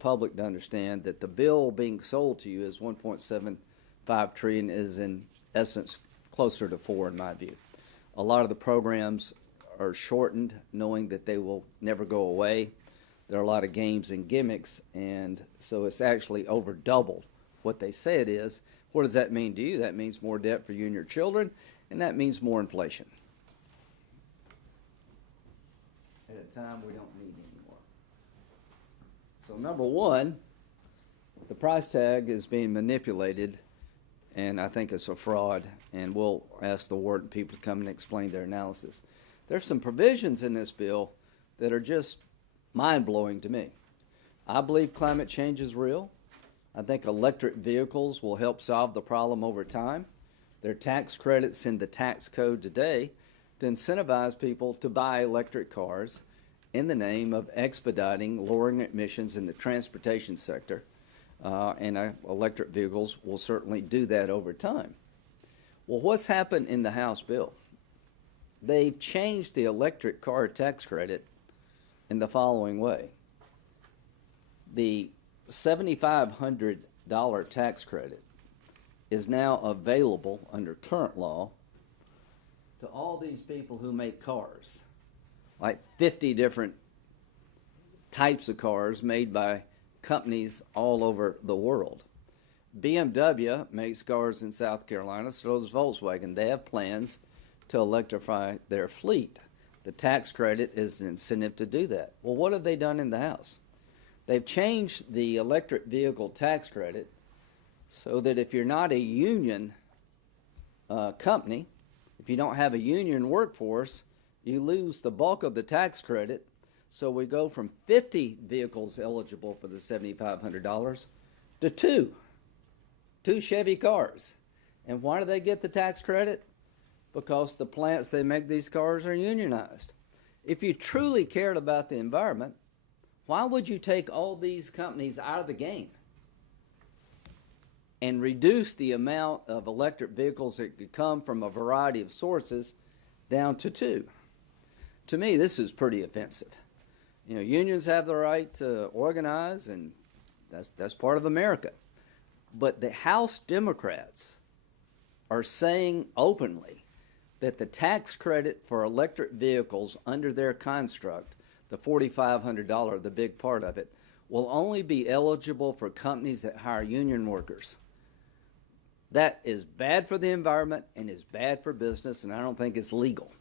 public to understand that the bill being sold to you as 1.75 trillion is in essence closer to 4 in my view. A lot of the programs are shortened, knowing that they will never go away. There are a lot of games and gimmicks, and so it's actually over doubled what they say it is. What does that mean to you? That means more debt for you and your children, and that means more inflation at a time we don't need anymore. So number one, the price tag is being manipulated, and I think it's a fraud, and we'll ask the Wharton people to come and explain their analysis. There's some provisions in this bill that are just mind-blowing to me. I believe climate change is real. I think electric vehicles will help solve the problem over time. There are tax credits in the tax code today to incentivize people to buy electric cars in the name of expediting lowering emissions in the transportation sector. And electric vehicles will certainly do that over time. Well, what's happened in the House bill? They've changed the electric car tax credit in the following way. The $7,500 tax credit is now available under current law to all these people who make cars, like 50 different types of cars made by companies all over the world. BMW makes cars in South Carolina, so does Volkswagen. They have plans to electrify their fleet. The tax credit is an incentive to do that. Well, what have they done in the House? They've changed the electric vehicle tax credit so that if you're not a union company, if you don't have a union workforce, you lose the bulk of the tax credit. So we go from 50 vehicles eligible for the $7,500 to two Chevy cars. And why do they get the tax credit? Because the plants they make these cars are unionized. If you truly cared about the environment, why would you take all these companies out of the game and reduce the amount of electric vehicles that could come from a variety of sources down to 2? To me, this is pretty offensive. You know, unions have the right to organize, and that's part of America. But the House Democrats are saying openly that the tax credit for electric vehicles under their construct, the $4,500, the big part of it, will only be eligible for companies that hire union workers. That is bad for the environment and is bad for business, and I don't think it's legal.